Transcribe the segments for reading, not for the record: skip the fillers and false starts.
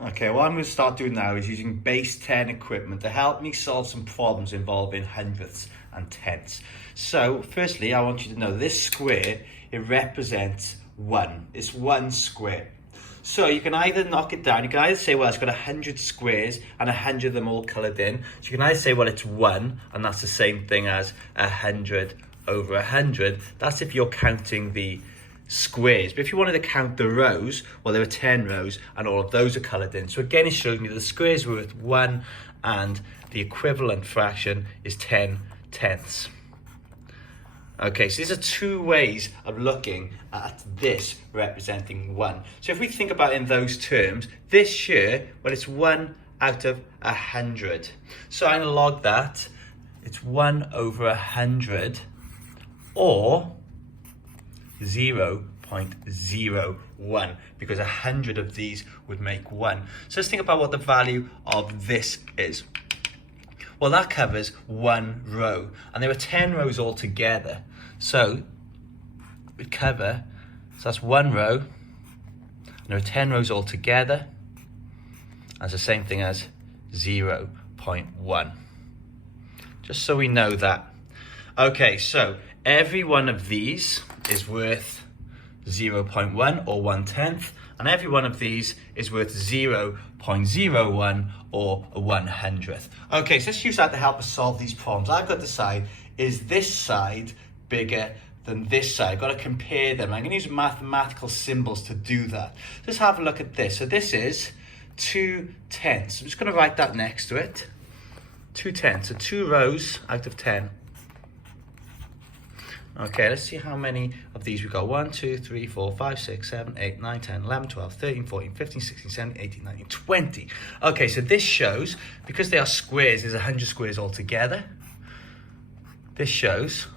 Okay, what I'm going to start doing now is using base 10 equipment to help me solve some problems involving hundredths and tenths. So, firstly, I want you to know this square, it represents 1. It's 1 square. So you can either knock it down, you can either say, well, it's got 100 squares and 100 of them all coloured in. So you can either say, well, it's 1, and that's the same thing as 100 over 100. That's if you're counting the squares. But if you wanted to count the rows, well, there are 10 rows and all of those are coloured in. So again, it shows me that the squares were worth 1 and the equivalent fraction is 10 tenths. Okay, so these are two ways of looking at this representing 1. So if we think about it in those terms, this here, well, it's 1 out of 100. So I'm going to log that. It's 1 over 100 or 0.01 because 100 of these would make 1. So let's think about what the value of this is. Well, that covers 1 row, and there are 10 rows altogether. So we cover, so that's 1 row, and there are 10 rows altogether. That's the same thing as 0.1. Just so we know that. Okay, so every one of these is worth 0.1 or 1/10, and every one of these is worth 0.01 or a 1/100th. Okay, so let's use that to help us solve these problems. I've got to decide, is this side bigger than this side? I've got to compare them. I'm going to use mathematical symbols to do that. Let's have a look at this. So this is 2/10. I'm just going to write that next to it. 2/10, so 2 rows out of 10. Okay, let's see how many of these we got. 1, 2, 3, 4, 5, 6, 7, 8, 9, 10, 11, 12, 13, 14, 15, 16, 17, 18, 19, 20. Okay, so this shows, because they are squares, there's 100 squares altogether. This shows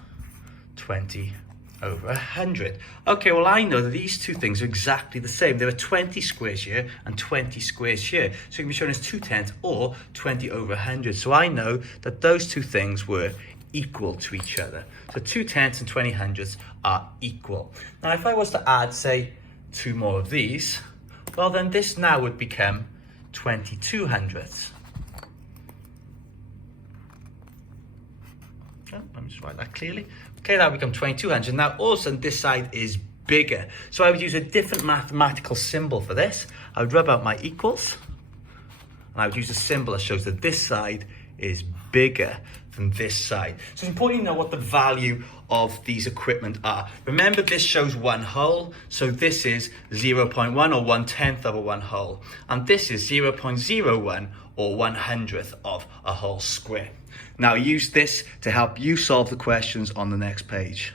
20 over 100. Okay, well, I know that these two things are exactly the same. There are 20 squares here and 20 squares here. So it can be shown as 2/10 or 20 over 100. So I know that those two things were equal to each other. So 2/10 and 20/100 are equal. Now, if I was to add, say, 2 more of these, well, then this now would become 22/100. Oh, let me just write that clearly. Okay, that would become 22/100. Now, all of a sudden, this side is bigger. So I would use a different mathematical symbol for this. I would rub out my equals, and I would use a symbol that shows that this side is bigger than this side. So it's important to know what the value of these equipment are. Remember, this shows 1 whole, so this is 0.1 or 1/10 of a 1 whole. And this is 0.01 or 1/100th of a whole square. Now use this to help you solve the questions on the next page.